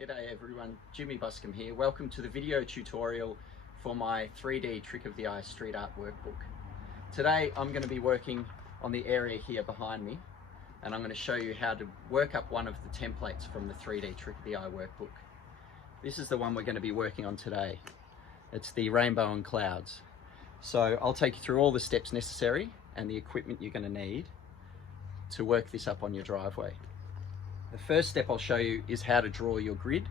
G'day everyone, Jimmy Buscombe here. Welcome to the video tutorial for my 3D Trick of the Eye street art workbook. Today I'm going to be working on the area here behind me, and I'm going to show you how to work up one of the templates from the 3D Trick of the Eye workbook. This is the one we're going to be working on today. It's the rainbow and clouds. So I'll take you through all the steps necessary and the equipment you're going to need to work this up on your driveway. The first step I'll show you is how to draw your grid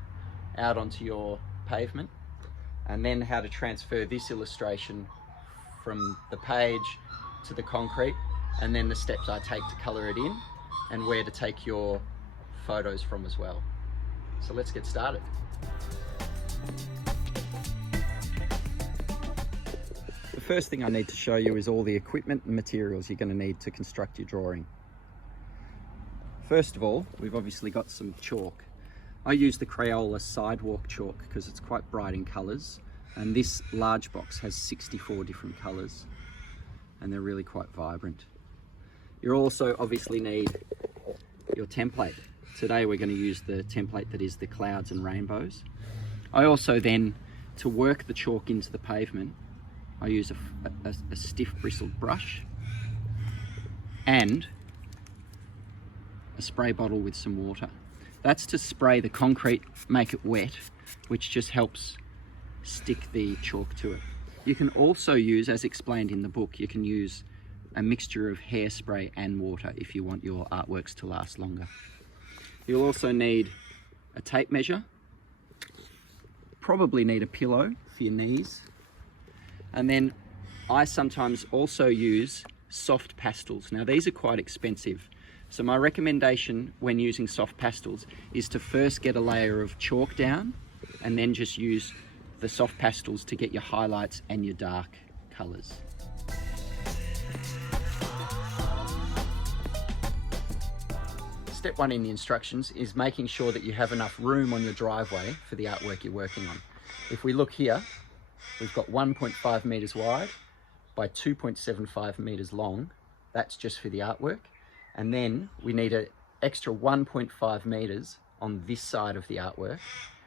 out onto your pavement, and then how to transfer this illustration from the page to the concrete, and then the steps I take to colour it in and where to take your photos from as well. So let's get started. The first thing I need to show you is all the equipment and materials you're going to need to construct your drawing. First of all, we've obviously got some chalk. I use the Crayola SIDEWALK chalk because it's quite bright in colours, and this large box has 64 different colours and they're really quite vibrant. You also obviously need your template. Today we're going to use the template that is the clouds and rainbows. I also then, to work the chalk into the pavement, I use a stiff bristled brush and a spray bottle with some water. That's to spray the concrete, make it wet, which just helps stick the chalk to it. You can also use, as explained in the book, you can use a mixture of hairspray and water if you want your artworks to last longer. You'll also need a tape measure, probably need a pillow for your knees, and then I sometimes also use soft pastels. Now these are quite expensive. So my recommendation when using soft pastels is to first get a layer of chalk down and then just use the soft pastels to get your highlights and your dark colours. Step one in the instructions is making sure that you have enough room on your driveway for the artwork you're working on. If we look here, we've got 1.5 metres wide by 2.75 metres long. That's just for the artwork. And then we need an extra 1.5 metres on this side of the artwork,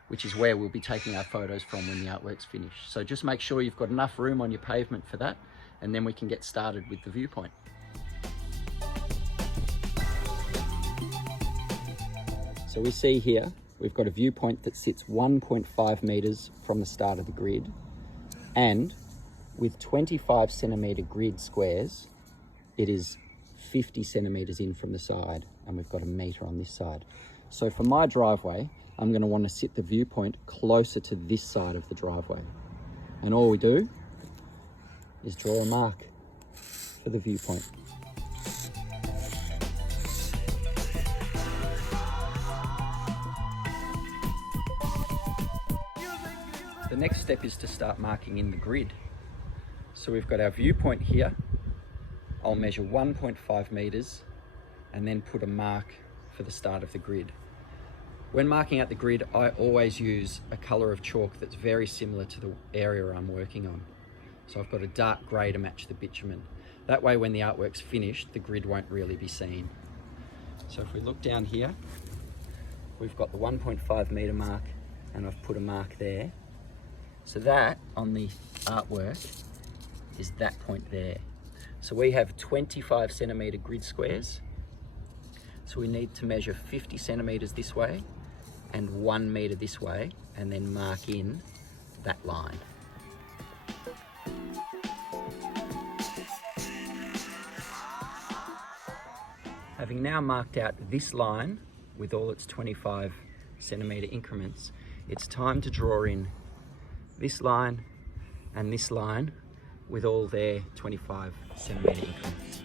which is where we'll be taking our photos from when the artwork's finished. So just make sure you've got enough room on your pavement for that, and then we can get started with the viewpoint. So we see here, we've got a viewpoint that sits 1.5 metres from the start of the grid, and with 25 centimetre grid squares, it is 50 centimetres in from the side, and we've got a metre on this side. So for my driveway, I'm going to want to sit the viewpoint closer to this side of the driveway. And all we do is draw a mark for the viewpoint. The next step is to start marking in the grid. So we've got our viewpoint here. I'll measure 1.5 metres and then put a mark for the start of the grid. When marking out the grid, I always use a colour of chalk that's very similar to the area I'm working on. So I've got a dark grey to match the bitumen. That way when the artwork's finished, the grid won't really be seen. So if we look down here, we've got the 1.5 metre mark, and I've put a mark there. So that on the artwork is that point there. So we have 25 centimetre grid squares. So we need to measure 50 centimetres this way and 1 metre this way, and then mark in that line. Having now marked out this line with all its 25 centimetre increments, it's time to draw in this line and this line with all their 25 centimetre increments.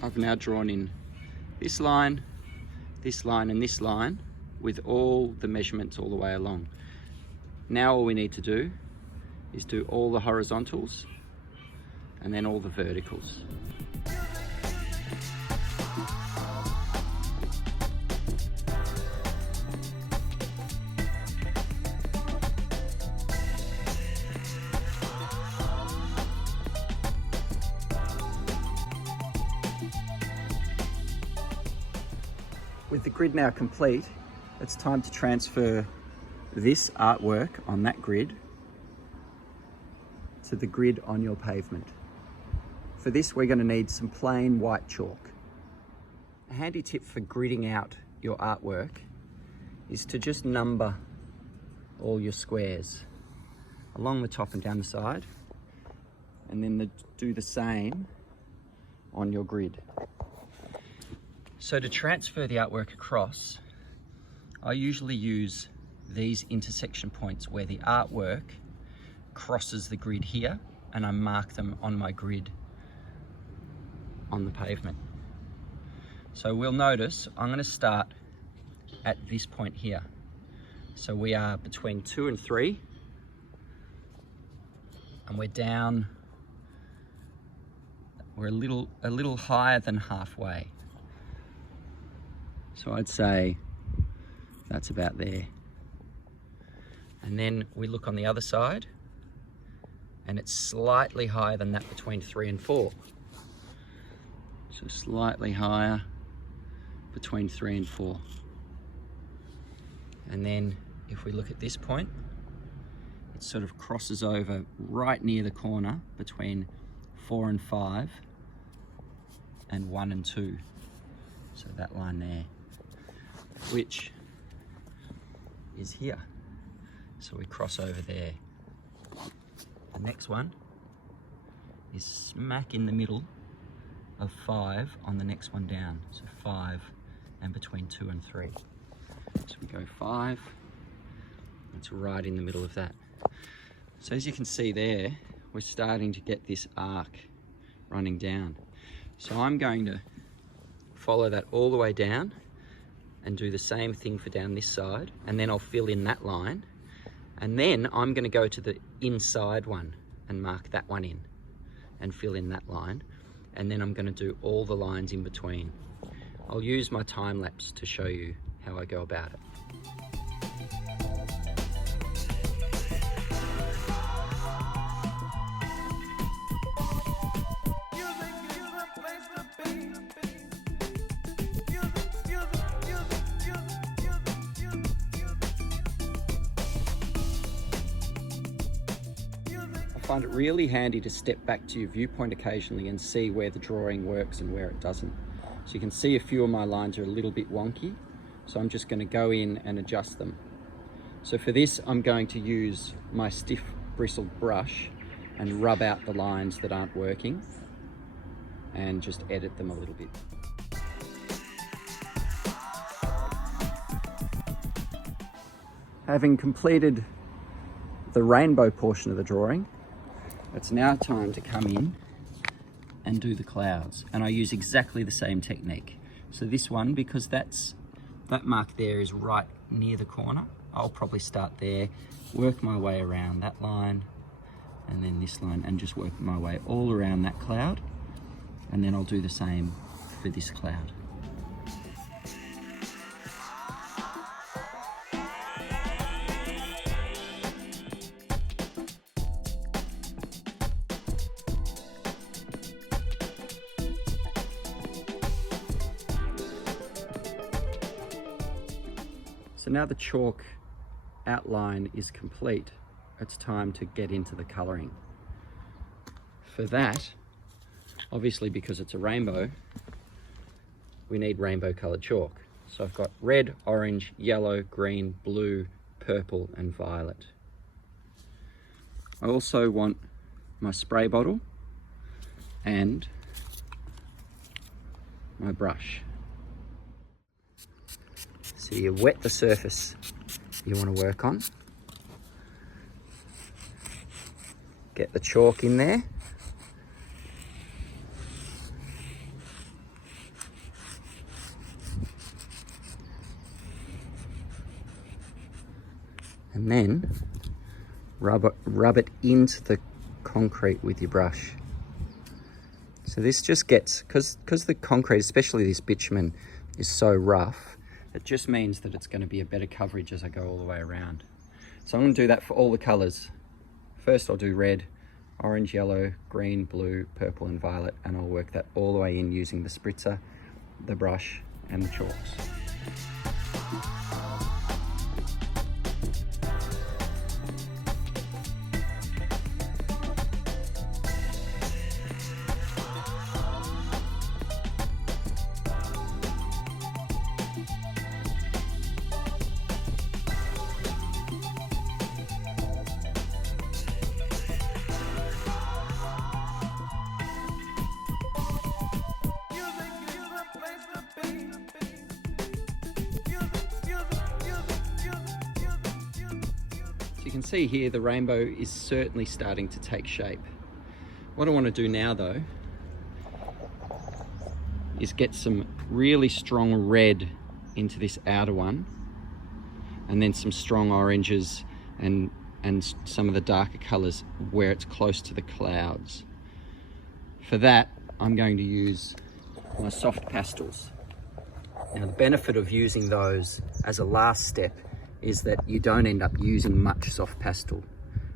I've now drawn in this line and this line with all the measurements all the way along. Now all we need to do is do all the horizontals and then all the verticals. With the grid now complete, it's time to transfer this artwork on that grid to the grid on your pavement. For this, we're going to need some plain white chalk. A handy tip for gridding out your artwork is to just number all your squares along the top and down the side, and then do the same on your grid. So to transfer the artwork across, I usually use these intersection points where the artwork crosses the grid here, and I mark them on my grid on the pavement. So we'll notice I'm going to start at this point here. So we are between 2 and 3, and we're down, we're a little higher than halfway. So I'd say that's about there. And then we look on the other side, and it's slightly higher than that between 3 and 4. So slightly higher between 3 and 4. And then if we look at this point, it sort of crosses over right near the corner between 4 and 5 and 1 and 2. So that line there, which is here. So we cross over there. The next one is smack in the middle of 5 on the next one down. So 5 and between 2 and 3. So we go 5, it's right in the middle of that. So as you can see there, we're starting to get this arc running down. So I'm going to follow that all the way down and do the same thing for down this side, and then I'll fill in that line, and then I'm going to go to the inside one and mark that one in and fill in that line, and then I'm going to do all the lines in between. I'll use my time lapse to show you how I go about it. I find it really handy to step back to your viewpoint occasionally and see where the drawing works and where it doesn't. So you can see a few of my lines are a little bit wonky, so I'm just going to go in and adjust them. So for this, I'm going to use my stiff bristled brush and rub out the lines that aren't working and just edit them a little bit. Having completed the rainbow portion of the drawing, it's now time to come in and do the clouds. And I use exactly the same technique. So this one, because that mark there is right near the corner, I'll probably start there, work my way around that line, and then this line, and just work my way all around that cloud. And then I'll do the same for this cloud. So now the chalk outline is complete, it's time to get into the colouring. For that, obviously because it's a rainbow, we need rainbow coloured chalk. So I've got red, orange, yellow, green, blue, purple and violet. I also want my spray bottle and my brush. So you wet the surface you want to work on. Get the chalk in there. And then rub it into the concrete with your brush. So this just gets, because the concrete, especially this bitumen, is so rough, it just means that it's going to be a better coverage as I go all the way around. So I'm going to do that for all the colours. First I'll do red, orange, yellow, green, blue, purple and violet, and I'll work that all the way in using the spritzer, the brush and the chalks. You can see here the rainbow is certainly starting to take shape. What I want to do now though is get some really strong red into this outer one, and then some strong oranges and some of the darker colours where it's close to the clouds. For that I'm going to use my soft pastels. Now the benefit of using those as a last step is that you don't end up using much soft pastel,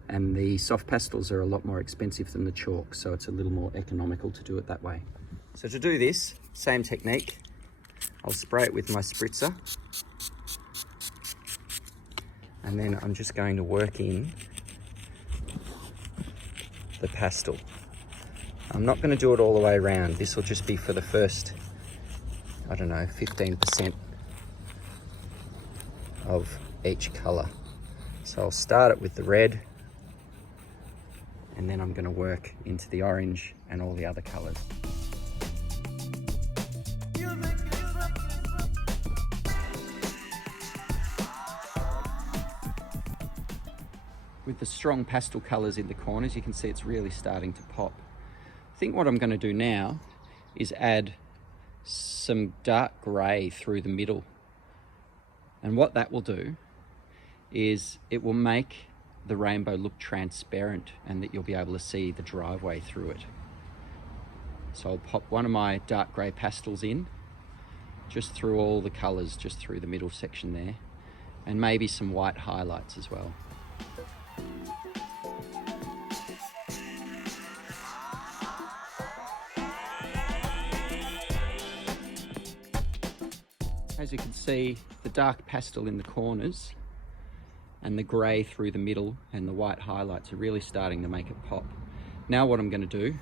and the soft pastels are a lot more expensive than the chalk, so it's a little more economical to do it that way. So to do this, same technique, I'll spray it with my spritzer, and then I'm just going to work in the pastel. I'm not going to do it all the way around. This will just be for the first, I don't know, 15% of each colour. So I'll start it with the red, and then I'm going to work into the orange and all the other colours. With the strong pastel colours in the corners, you can see it's really starting to pop. I think what I'm going to do now is add some dark grey through the middle, and what that will do is it will make the rainbow look transparent, and that you'll be able to see the driveway through it. So I'll pop one of my dark grey pastels in, just through all the colours, just through the middle section there, and maybe some white highlights as well. As you can see, the dark pastel in the corners and the grey through the middle and the white highlights are really starting to make it pop. Now what I'm going to do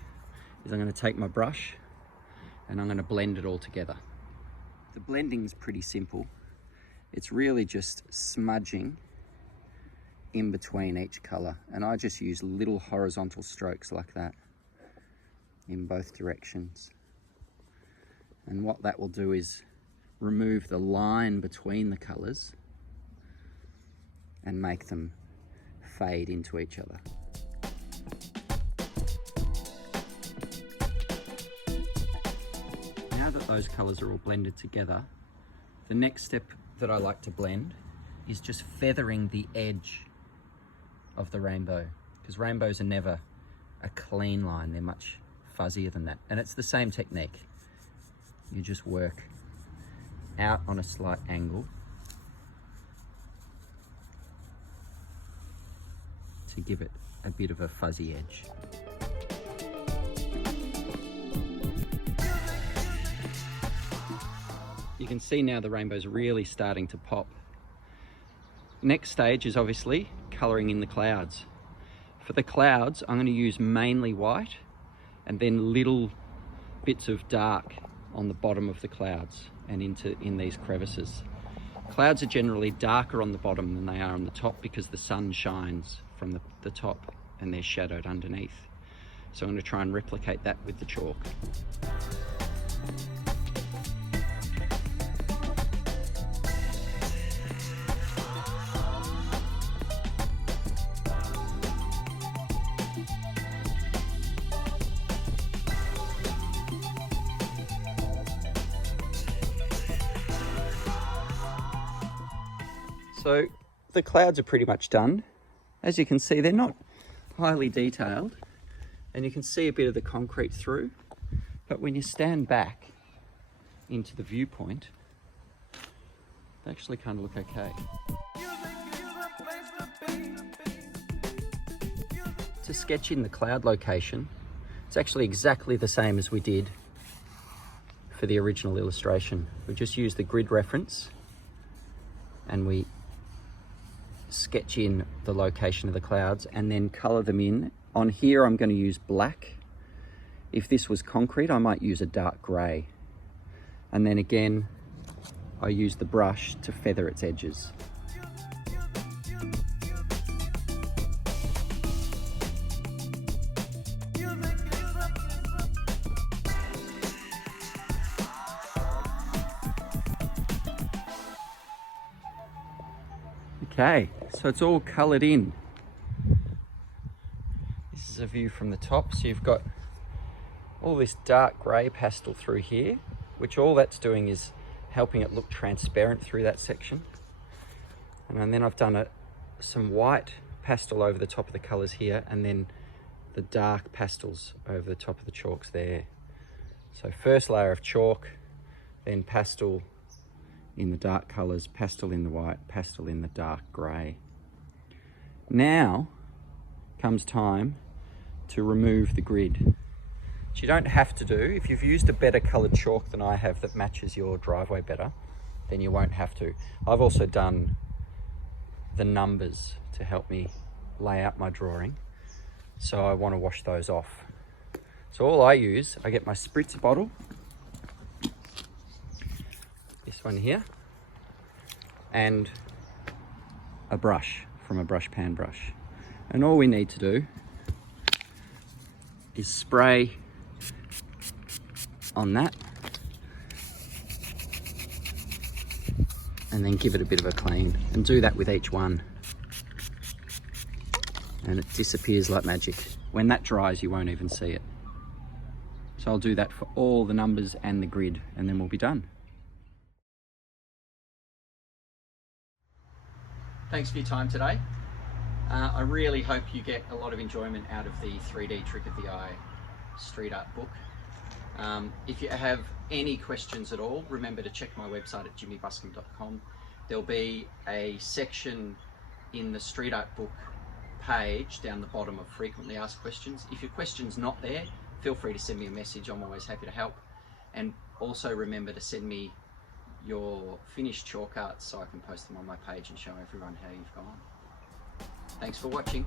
is I'm going to take my brush and I'm going to blend it all together. The blending is pretty simple. It's really just smudging in between each colour, and I just use little horizontal strokes like that in both directions. And what that will do is remove the line between the colours and make them fade into each other. Now that those colours are all blended together, the next step that I like to blend is just feathering the edge of the rainbow, because rainbows are never a clean line, they're much fuzzier than that. And it's the same technique. You just work out on a slight angle to give it a bit of a fuzzy edge. You can see now the rainbow's really starting to pop. Next stage is obviously colouring in the clouds. For the clouds, I'm going to use mainly white and then little bits of dark on the bottom of the clouds and in these crevices. Clouds are generally darker on the bottom than they are on the top because the sun shines from the top and they're shadowed underneath. So I'm going to try and replicate that with the chalk. So the clouds are pretty much done. As you can see, they're not highly detailed, and you can see a bit of the concrete through, but when you stand back into the viewpoint, they actually kind of look okay. To sketch in the cloud location, it's actually exactly the same as we did for the original illustration. We just used the grid reference and we sketch in the location of the clouds and then colour them in. On here I'm going to use black. If this was concrete, I might use a dark grey. And then again, I use the brush to feather its edges. Okay, so it's all coloured in. This is a view from the top, so you've got all this dark grey pastel through here, which all that's doing is helping it look transparent through that section. And then I've done some white pastel over the top of the colours here, and then the dark pastels over the top of the chalks there. So first layer of chalk, then pastel in the dark colours, pastel in the white, pastel in the dark grey. Now comes time to remove the grid. Which you don't have to do. If you've used a better coloured chalk than I have that matches your driveway better, then you won't have to. I've also done the numbers to help me lay out my drawing, so I want to wash those off. So all I use, I get my spritz bottle, this one here, and a brush from a brush pan brush. And all we need to do is spray on that and then give it a bit of a clean, and do that with each one, and it disappears like magic. When that dries, you won't even see it. So I'll do that for all the numbers and the grid, and then we'll be done. Thanks for your time today. I really hope you get a lot of enjoyment out of the 3D Trick of the Eye street art book. If you have any questions at all, remember to check my website at jimmybuscombe.com. There'll be a section in the street art book page down the bottom of frequently asked questions. If your question's not there, feel free to send me a message. I'm always happy to help. And also remember to send me your finished chalk arts so I can post them on my page and show everyone how you've gone. Thanks for watching.